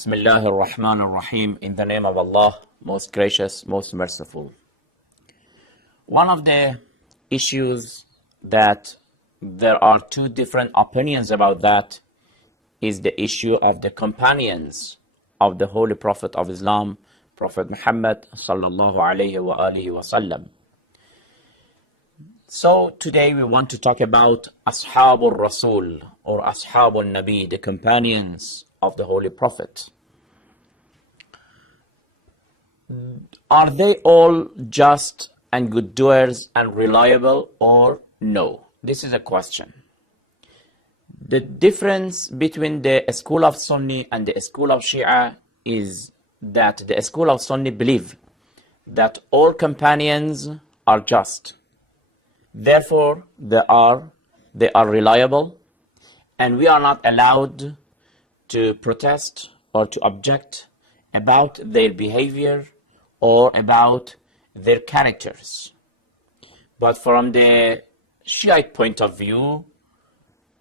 Bismillah ar-Rahman ar-Rahim. In the name of Allah, most gracious, most merciful. One of the issues that there are two different opinions about that is the issue of the companions of the Holy Prophet of Islam, Prophet Muhammad sallallahu alayhi wa alihi wa sallam. So today we want to talk about Ashabul Rasul or Ashabul Nabi, the companions of the Holy Prophet. Are they all just and good doers and reliable, or no? This is a question. The difference between the school of Sunni and the school of Shia is that the school of Sunni believe that all companions are just. Therefore, they are reliable, and we are not allowed to protest or to object about their behavior or about their characters. But from the Shiite point of view,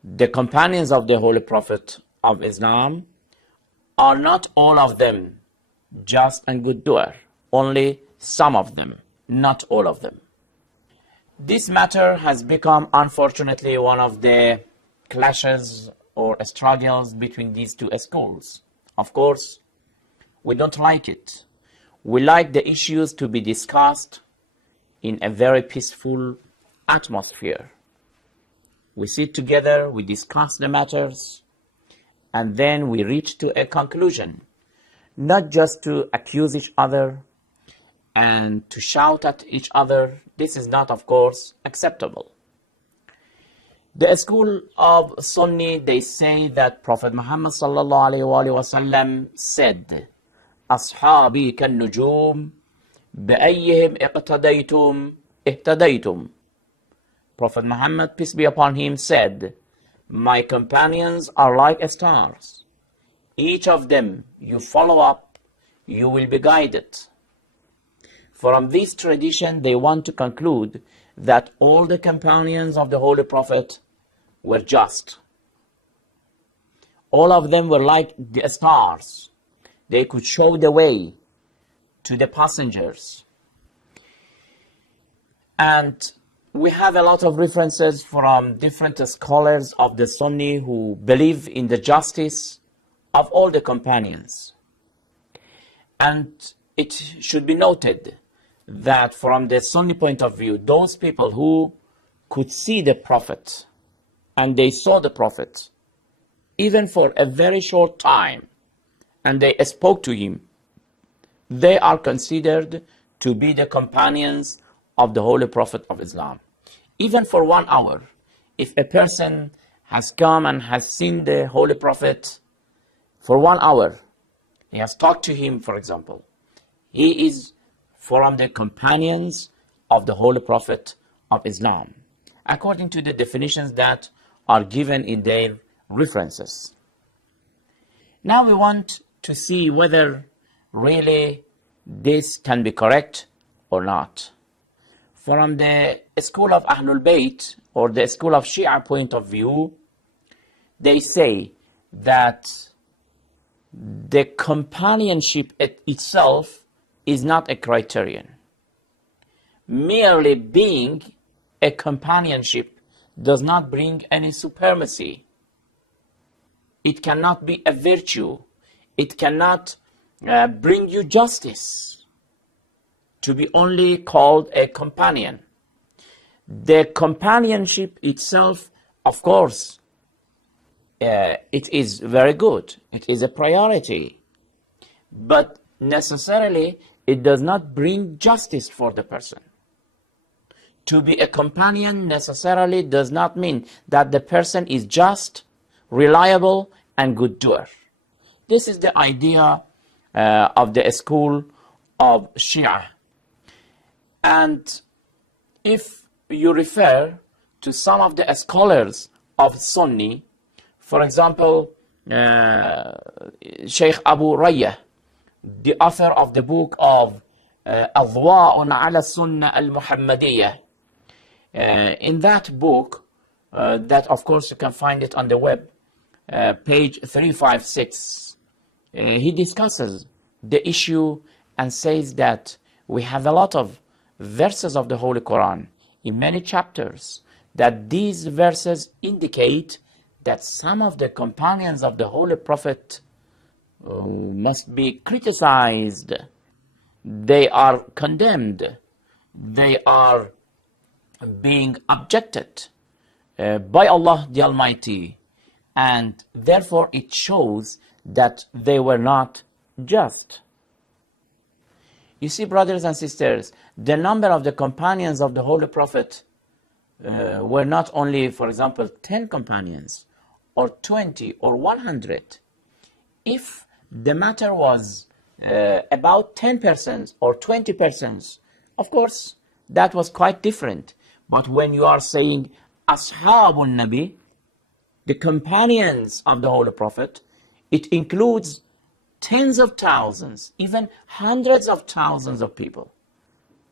the companions of the Holy Prophet of Islam are not all of them just and good doer, only some of them, not all of them. This matter has become, unfortunately, one of the clashes or struggles between these two schools. Of course, we don't like it. We like the issues to be discussed in a very peaceful atmosphere. We sit together, we discuss the matters, and then we reach to a conclusion, not just to accuse each other and to shout at each other. This is not, of course, acceptable. The school of Sunni, they say that Prophet Muhammad sallallahu alayhi wa sallam said, "Ashabi kan nujum, ba'ayyihim iqtadaytum, ihtadaytum." Prophet Muhammad, peace be upon him, said, "My companions are like stars. Each of them you follow up, you will be guided." From this tradition, they want to conclude that all the companions of the Holy Prophet were just. All of them were like the stars. They could show the way to the passengers. And we have a lot of references from different scholars of the Sunni who believe in the justice of all the companions. And it should be noted that from the Sunni point of view, those people who could see the Prophet and they saw the Prophet even for a very short time and they spoke to him, they are considered to be the companions of the Holy Prophet of Islam. Even for 1 hour, if a person has come and has seen the Holy Prophet for 1 hour, he has talked to him, for example, he is from the companions of the Holy Prophet of Islam, according to the definitions that are given in their references. Now we want to see whether really this can be correct or not. From the school of Ahlul Bayt or the school of Shia point of view, they say that the companionship itself is not a criterion. Merely being a companionship does not bring any supremacy. It cannot be a virtue. It cannot bring you justice to be only called a companion. The companionship itself, of course, it is very good. It is a priority. But necessarily, it does not bring justice for the person. To be a companion necessarily does not mean that the person is just, reliable, and good doer. This is the idea of the school of Shia. And if you refer to some of the scholars of Sunni, for example, Sheikh Abu Rayyah, the author of the book of Adwa'un ala Sunnah al-Muhammadiyah. In that book, that of course you can find it on the web, page 356, he discusses the issue and says that we have a lot of verses of the Holy Quran in many chapters, that these verses indicate that some of the companions of the Holy Prophet must be criticized, they are condemned, they are being objected by Allah the Almighty, and therefore it shows that they were not just. You see, brothers and sisters, the number of the companions of the Holy Prophet were not only, for example, 10 companions, or 20, or 100. If the matter was about 10 persons or 20 persons, of course, that was quite different. But when you are saying Ashabul Nabi, the companions of the Holy Prophet, it includes tens of thousands, even hundreds of thousands of people.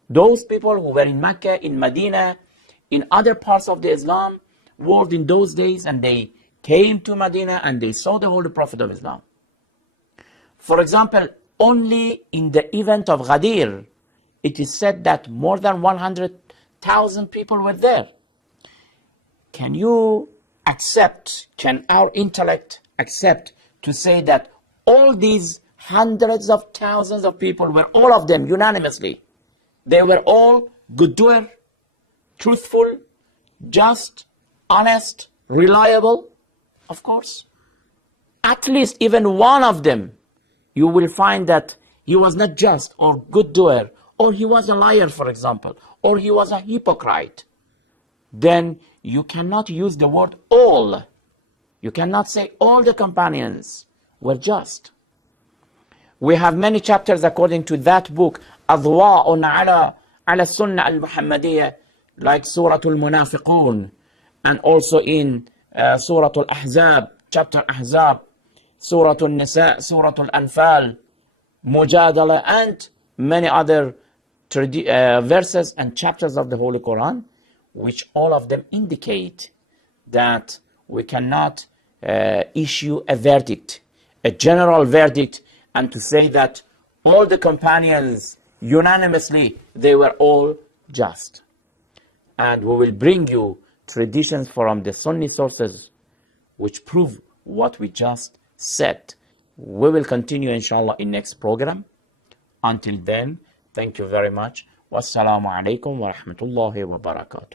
Those people who were in Mecca, in Medina, in other parts of the Islam world in those days, and they came to Medina and they saw the Holy Prophet of Islam. For example, only in the event of Ghadir, it is said that more than 100,000 people were there. Can you accept, can our intellect accept to say that all these hundreds of thousands of people were, all of them unanimously, they were all good doer, truthful, just, honest, reliable? Of course. At least even one of them, you will find that he was not just or good doer, or he was a liar, for example, or he was a hypocrite. Then you cannot use the word all. You cannot say all the companions were just. We have many chapters according to that book, Adwa'un ala Sunnah al-Muhammadiyah, like Surah al-Munafiqun, and also in Surah al-Ahzab, chapter Ahzab, Surah al-Nisa, Surah al-Anfal, Mujadala, and many other verses and chapters of the Holy Quran, which all of them indicate that we cannot issue a verdict, a general verdict, and to say that all the companions unanimously, they were all just. And we will bring you traditions from the Sunni sources which prove what we just said. We will continue inshallah in next program. Until then, thank you very much. Wassalamu alaikum wa rahmatullahi wa barakatuh.